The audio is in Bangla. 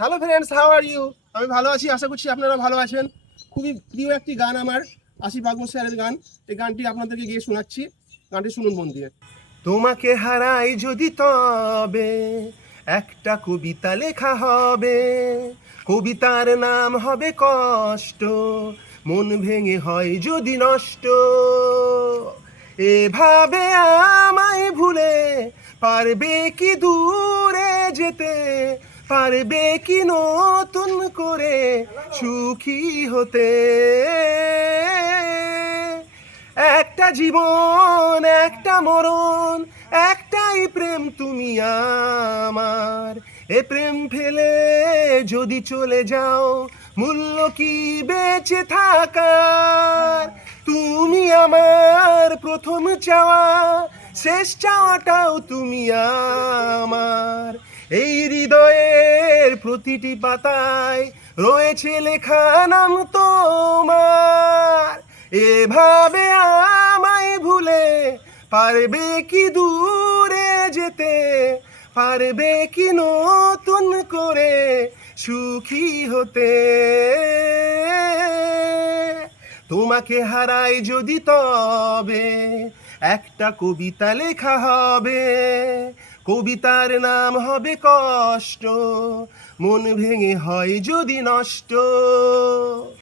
Hello friends, how are you? আমি ভালো আছি, আশা করছি আপনারা ভালো আছেন। খুবই প্রিয় একটি গান আমার, আসিফ আকবর স্যারের গান। এই গানটি আপনাদেরকে গিয়ে শোনাচ্ছি, গানটি শুনুন মন দিয়ে। তোমাকে হারাই যদি তবে একটা কবিতা লেখা হবে, কবিতার নাম হবে কষ্ট, মন ভেঙে হয় যদি নষ্ট। এভাবে আমায় ভুলে পারবে কি দূরে যেতে, পারবে কি নতুন করে সুখী হতে। একটা জীবন, একটা মরণ, একটাই প্রেম তুমি আমার। এ প্রেম ফেলে যদি চলে যাও, মূল্য কি বেঁচে থাকার? তুমি আমার প্রথম চাওয়া, শেষ চাওয়াটাও তুমি আমার। এই হৃদয়ের প্রতিটি পাতায় রয়েছে লেখা নাম তোমার। এভাবে আমায় ভুলে পারবে কি দূরে যেতে, পারবে কি নতুন করে সুখী হতে। তোমাকে হারাই যদি তবে একটা কবিতা লেখা হবে, কবিতার নাম হবে কষ্ট, মন ভেঙে হয় যদি নষ্ট।